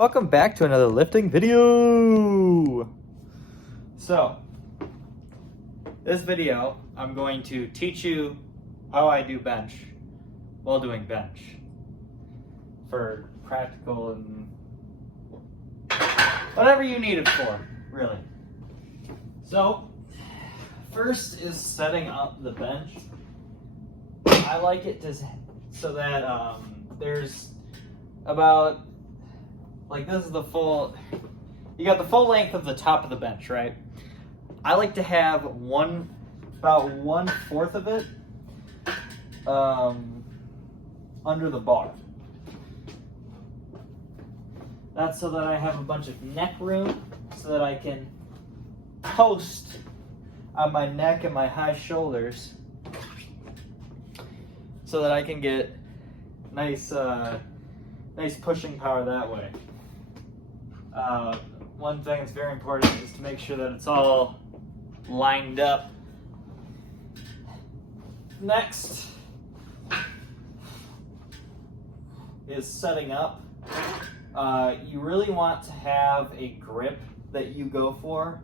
Welcome back to another lifting video. So, this video, I'm going to teach you how I do bench while doing bench for practical and whatever you need it for, really. So, first is setting up the bench. I like it so that there's about, like, this is the full, you got the full length of the top of the bench, right? I like to have about 1/4 of it under the bar. That's so that I have a bunch of neck room so that I can post on my neck and my high shoulders so that I can get nice pushing power that way. One thing that's very important is to make sure that it's all lined up. Next is setting up. You really want to have a grip that you go for.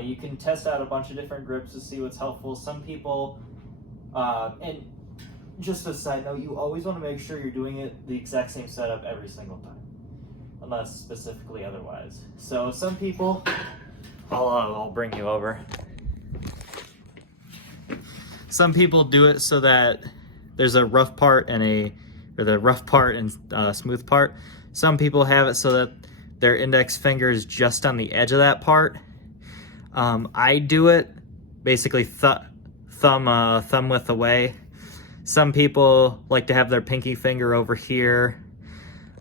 You can test out a bunch of different grips to see what's helpful. Some people, and just a side note, you always want to make sure you're doing it the exact same setup every single time, unless specifically otherwise. So some people, I'll bring you over. Some people do it so that there's a rough part and smooth part. Some people have it so that their index finger is just on the edge of that part. I do it basically thumb width away. Some people like to have their pinky finger over here.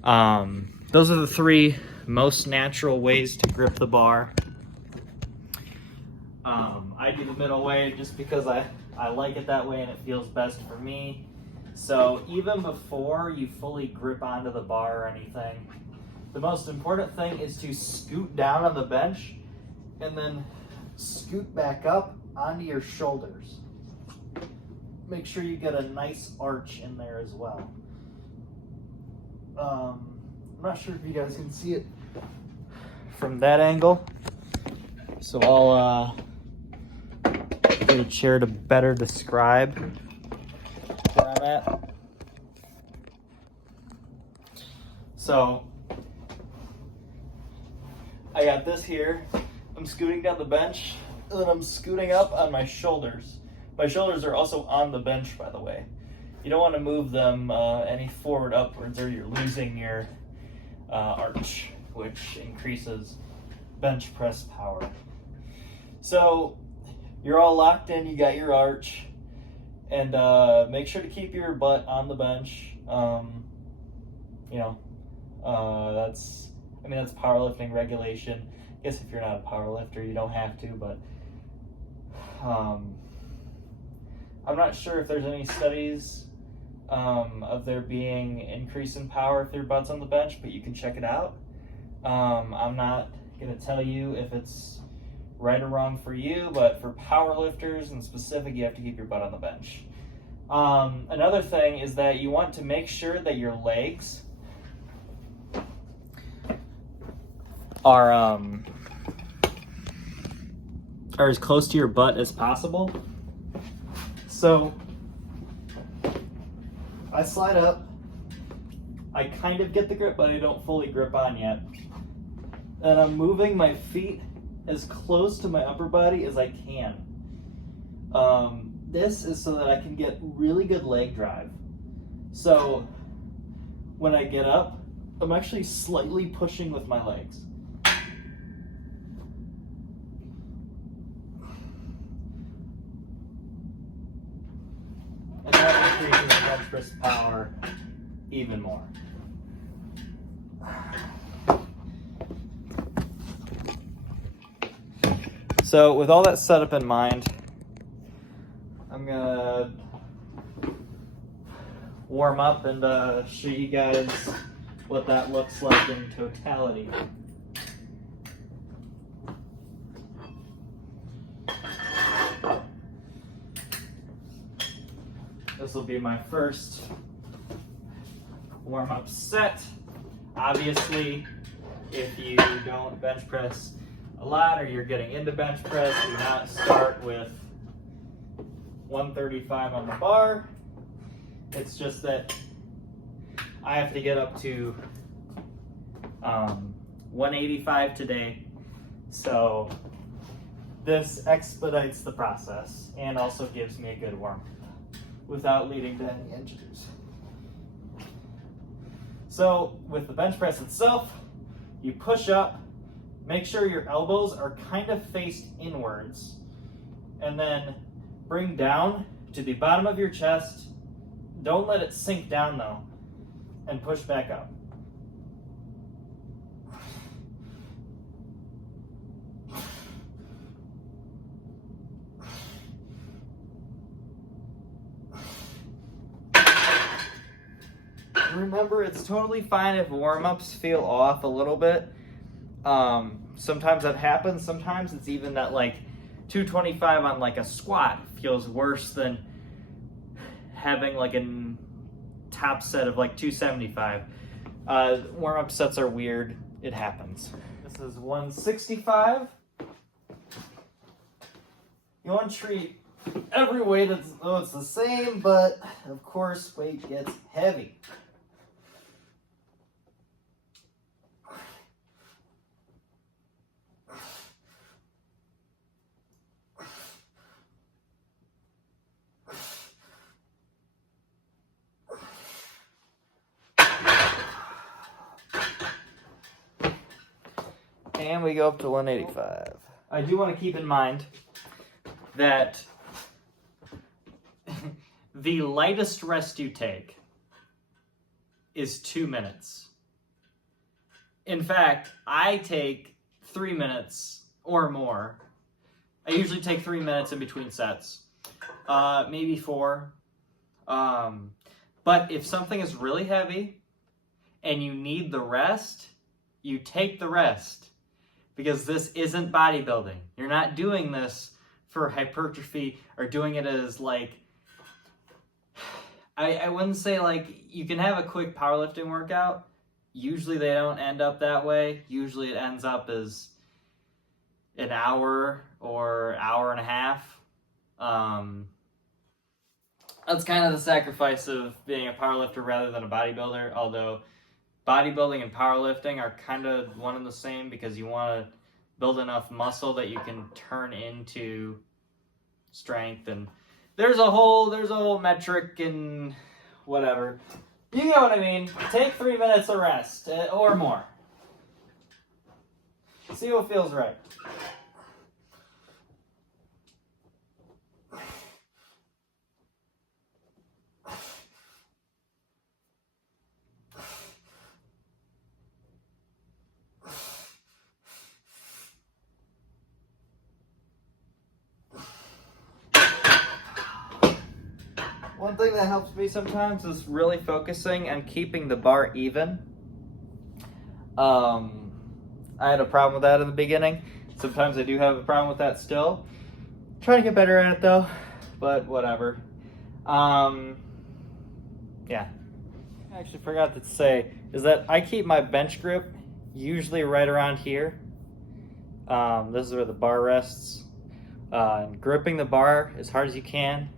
Those are the three most natural ways to grip the bar. I do the middle way just because I like it that way and it feels best for me. So even before you fully grip onto the bar or anything, the most important thing is to scoot down on the bench and then scoot back up onto your shoulders. Make sure you get a nice arch in there as well. I'm not sure if you guys can see it from that angle, so I'll get a chair to better describe where I'm at. So I got this here. I'm scooting down the bench, and then I'm scooting up on my shoulders. My shoulders are also on the bench, by the way. You don't want to move them any forward upwards or you're losing your arch, which increases bench press power. So you're all locked in, you got your arch, and make sure to keep your butt on the bench. That's powerlifting regulation. I guess if you're not a powerlifter, you don't have to, but I'm not sure if there's any studies of there being increase in power if your butt's on the bench, but you can check it out. I'm not going to tell you if it's right or wrong for you, but for powerlifters in specific, you have to keep your butt on the bench. Another thing is that you want to make sure that your legs are as close to your butt as possible. So I slide up, I kind of get the grip, but I don't fully grip on yet. And I'm moving my feet as close to my upper body as I can. This is so that I can get really good leg drive. So when I get up, I'm actually slightly pushing with my legs. And that increases bench press power even more. So with all that setup in mind, I'm gonna warm up and show you guys what that looks like in totality. This will be my first warm-up set. Obviously, if you don't bench press a lot or you're getting into bench press, do not start with 135 on the bar. It's just that I have to get up to 185 today, so this expedites the process and also gives me a good warm-up without leading to any injuries. So with the bench press itself, you push up, make sure your elbows are kind of faced inwards, and then bring down to the bottom of your chest. Don't let it sink down though, and push back up. Remember, it's totally fine if warm-ups feel off a little bit. Sometimes that happens. Sometimes it's even that like 225 on like a squat feels worse than having like a top set of like 275. Warm-up sets are weird. It happens. This is 165. You want to treat every weight as though it's the same, but of course weight gets heavy. And we go up to 185. I do want to keep in mind that the lightest rest you take is 2 minutes. In fact, I take 3 minutes or more. I usually take 3 minutes in between sets, maybe 4. But if something is really heavy and you need the rest, you take the rest. Because this isn't bodybuilding. You're not doing this for hypertrophy or doing it as like, I wouldn't say like, you can have a quick powerlifting workout. Usually they don't end up that way. Usually it ends up as an hour or hour and a half. That's kind of the sacrifice of being a powerlifter rather than a bodybuilder, although bodybuilding and powerlifting are kind of one and the same because you want to build enough muscle that you can turn into strength, and there's a whole metric and whatever. You get what I mean. Take 3 minutes of rest or more. See what feels right. One thing that helps me sometimes is really focusing and keeping the bar even. I had a problem with that in the beginning. Sometimes I do have a problem with that still. Trying to get better at it though, but whatever. Yeah. I actually forgot to say is that I keep my bench grip usually right around here. This is where the bar rests. Gripping the bar as hard as you can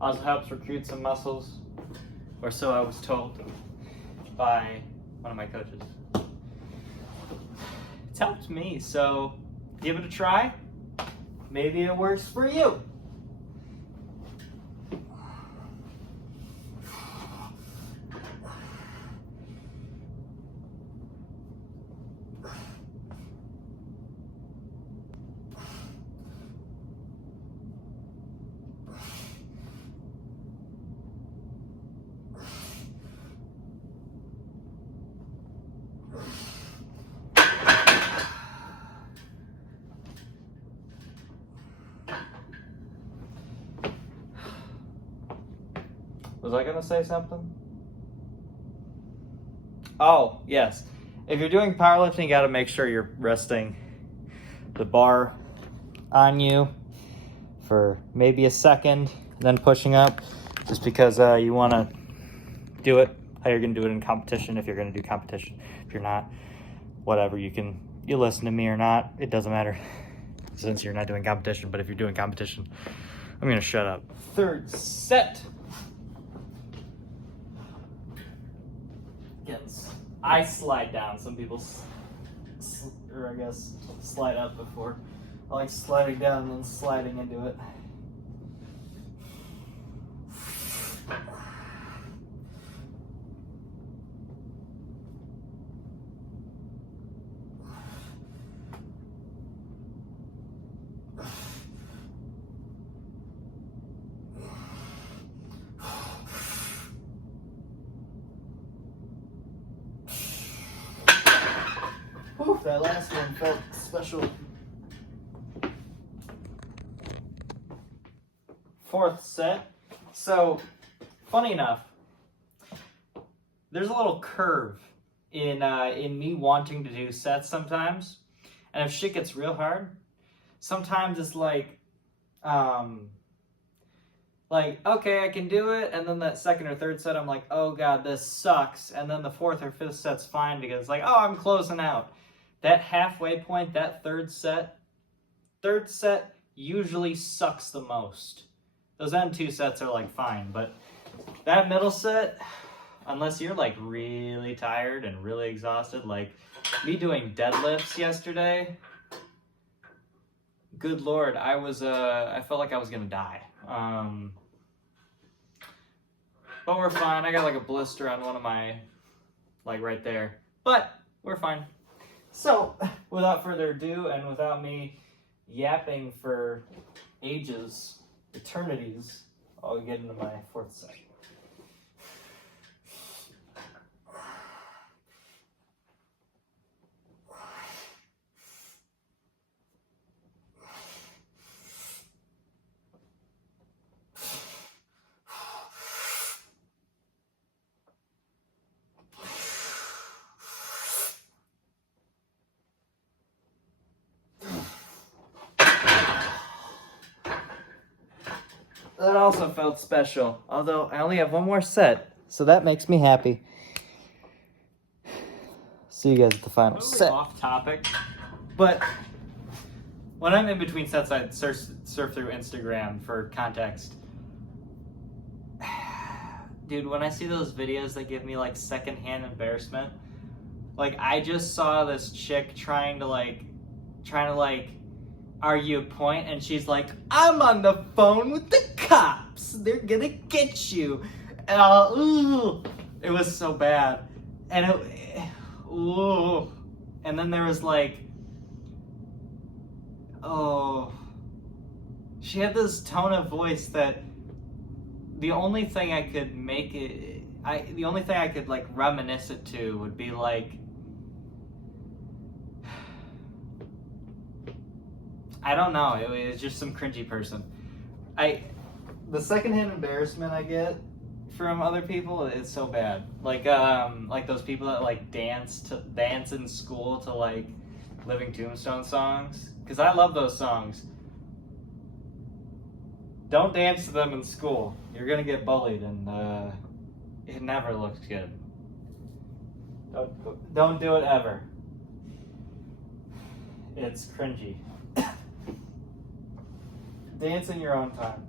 also helps recruit some muscles, or so I was told by one of my coaches. It's helped me, so give it a try. Maybe it works for you. Was I gonna say something? Oh, yes. If you're doing powerlifting, you gotta make sure you're resting the bar on you for maybe a second, then pushing up, just because you wanna do it how you're gonna do it in competition, if you're gonna do competition. If you're not, whatever, you listen to me or not, it doesn't matter since you're not doing competition. But if you're doing competition, I'm gonna shut up. Third set. Again, I slide down. Some people, or I guess, slide up before. I like sliding down and then sliding into it. Oof, that last one felt special. Fourth set. So, funny enough, there's a little curve in me wanting to do sets sometimes, and if shit gets real hard, sometimes it's like okay, I can do it, and then that second or third set, I'm like, oh god, this sucks, and then the fourth or fifth set's fine because it's like, oh, I'm closing out. That halfway point, that third set usually sucks the most. Those end two sets are like fine, but that middle set, unless you're like really tired and really exhausted, like me doing deadlifts yesterday, good lord, I felt like I was gonna die. But we're fine. I got like a blister on one of my, like right there, but we're fine. So, without further ado, and without me yapping for ages, eternities, I'll get into my fourth set. That also felt special, although I only have one more set, so that makes me happy. See you guys at the final set. Off topic, but when I'm in between sets, I surf through Instagram for context. Dude, when I see those videos that give me like secondhand embarrassment, like I just saw this chick trying to argue a point, and she's like, I'm on the phone with the cops, they're gonna get you, and it was so bad, and and then there was like, she had this tone of voice that the only thing I could like reminisce it to would be like, I don't know, it was just some cringy person. The secondhand embarrassment I get from other people is so bad. Like those people that like dance in school to like Living Tombstone songs, because I love those songs. Don't dance to them in school. You're gonna get bullied, and it never looks good. Don't do it ever. It's cringy. Dance in your own time.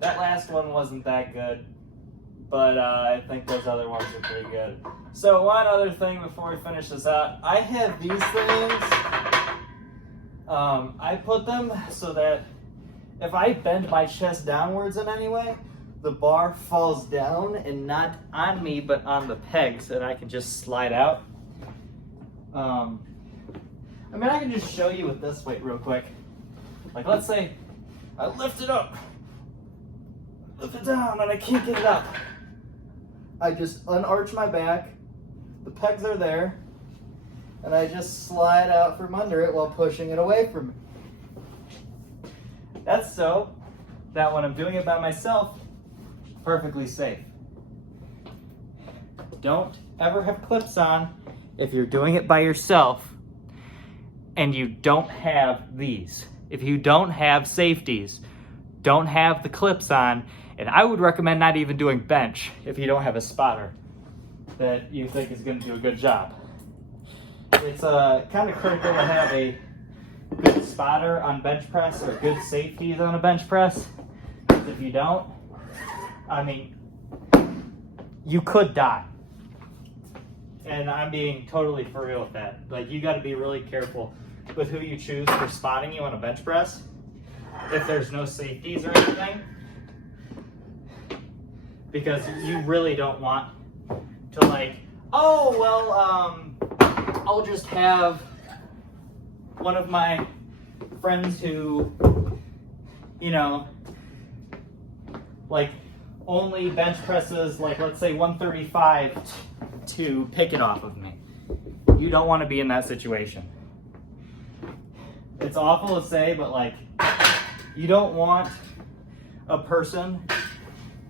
That last one wasn't that good, but I think those other ones are pretty good. So one other thing before we finish this out, I have these things. I put them so that if I bend my chest downwards in any way, the bar falls down and not on me, but on the pegs, and I can just slide out. I mean, I can just show you with this weight real quick. Like, let's say I lift it up, lift it down, and I can't get it up. I just unarch my back, the pegs are there, and I just slide out from under it while pushing it away from me. That's so that when I'm doing it by myself, perfectly safe. Don't ever have clips on if you're doing it by yourself and you don't have these. If you don't have safeties, don't have the clips on, and I would recommend not even doing bench if you don't have a spotter that you think is going to do a good job. It's kind of critical to have a good spotter on bench press or good safeties on a bench press. If you don't, I mean, you could die. And I'm being totally for real with that. Like, you got to be really careful with who you choose for spotting you on a bench press. If there's no safeties or anything, because you really don't want to, like, oh, well, I'll just have one of my friends who, you know, like, only bench presses, like, let's say 135 to pick it off of me. You don't want to be in that situation. It's awful to say, but, like, you don't want a person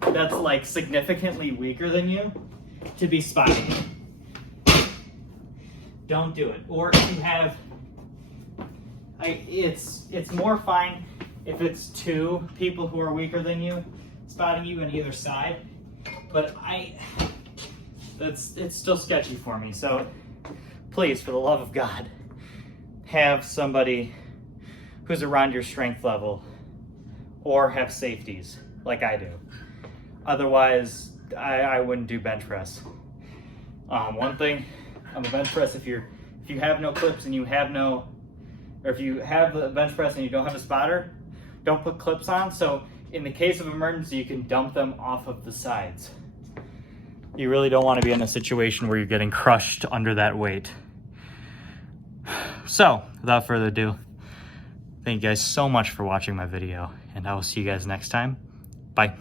that's, like, significantly weaker than you to be spotting you. Don't do it. Or if you have, it's more fine if it's two people who are weaker than you spotting you on either side, but it's still sketchy for me. So please, for the love of God, have somebody who's around your strength level or have safeties like I do. Otherwise, I wouldn't do bench press. One thing on the bench press, if you have no clips and you have no, or if you have the bench press and you don't have a spotter, don't put clips on. So in the case of emergency, you can dump them off of the sides. You really don't want to be in a situation where you're getting crushed under that weight. So, without further ado, thank you guys so much for watching my video, and I will see you guys next time. Bye.